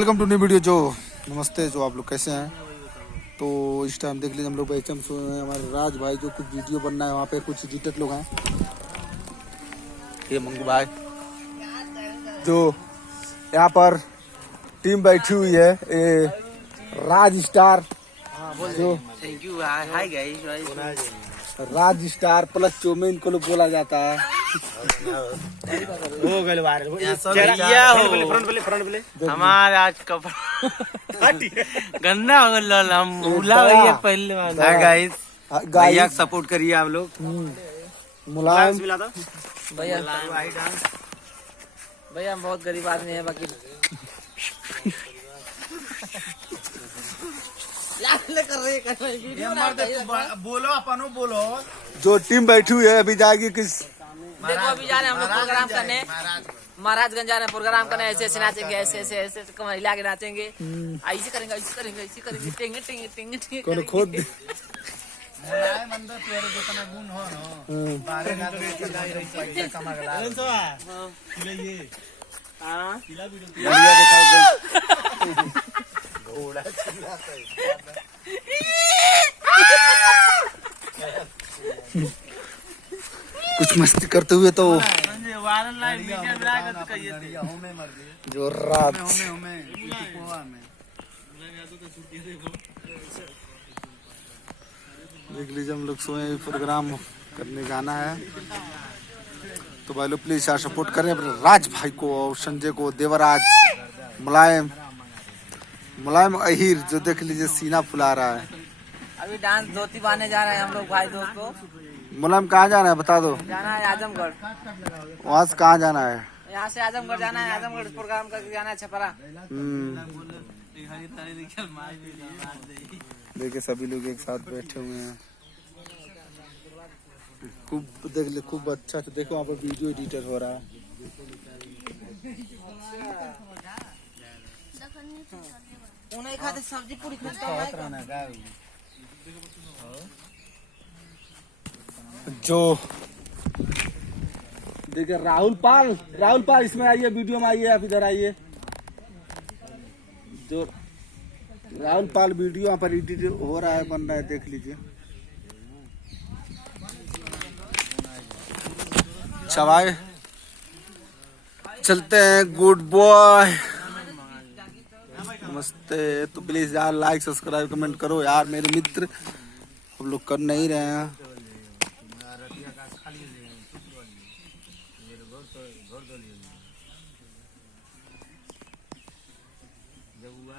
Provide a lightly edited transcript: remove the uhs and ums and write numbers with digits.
Welcome to new video. जो नमस्ते, जो आप लोग कैसे हैं। तो इस टाइम देख लीजिए हम लोग एचएम सो हैं। हमारे राज भाई जो कुछ वीडियो बनना है, वहाँ पे कुछ एडिटर लोग हैं। ये मंगू भाई, जो यहाँ पर टीम बैठी हुई है, ये राज स्टार, जो thank you. Hi guys, Raj star plus जो में इनको लोग बोला जाता है। हो गए हमारे आज कपड़ा गंदा हो गया। हम भूला भैया पहले वाला। गाइस भैया सपोर्ट करिए आप लोग। मुलायम भैया भैया हम बहुत गरीब आदमी है। बाकी बोलो अपन बोलो। जो टीम बैठी हुई है अभी जाएगी किस। देखो अभी जा रहे हैं हम लोग प्रोग्राम करने, महाराजगंज जा रहे हैं प्रोग्राम करने। ऐसे ऐसे नाचेंगे, ऐसे ऐसे ऐसे कमर हिला के नाचेंगे। ऐसे करेंगे, ऐसे करेंगे, ऐसे करेंगे, टिंग टिंग टिंग टिंग कौन खोद दे। मंदिर तेरे जितना गुण हो ना बारे ना पैसा कमा गला ये हां वीडियो दिखाओ। घोड़ा चिल्लाता है। कुछ मस्ती करते हुए तो जो रात देख लीजिए हम लोग सोए, प्रोग्राम करने जाना है। तो भाई लोग प्लीज यार सपोर्ट करें अपने राज भाई को और संजय को, देवराज, मुलायम अहिर, जो देख लीजिए सीना फुला रहा है। अभी डांस धोती बांधने जा रहे हैं हम लोग भाई दोस्त को। मुलायम कहाँ जाना है बता दो। जाना है आजमगढ़। वहाँ से कहाँ जाना है? यहाँ से आजमगढ़ जाना है। आजमगढ़ प्रोग्राम करके जाना है छपरा। देखिए सभी लोग एक साथ बैठे हुए हैं। खूब देख ले, खूब अच्छा से देखो, वहाँ पर वीडियो एडिटर हो रहा है। उन्हें खाते सब्जी पूरी खाता जो देखिए राहुल पाल इसमें आइए, वीडियो में आइए, आप इधर आइए। जो राहुल पाल वीडियो यहाँ पर एडिट हो रहा है, बन रहा है, देख लीजिए। अच्छा भाई चलते हैं, गुड बॉय, नमस्ते। तो प्लीज यार लाइक सब्सक्राइब कमेंट करो यार, मेरे मित्र हम लोग कर नहीं रहे हैं।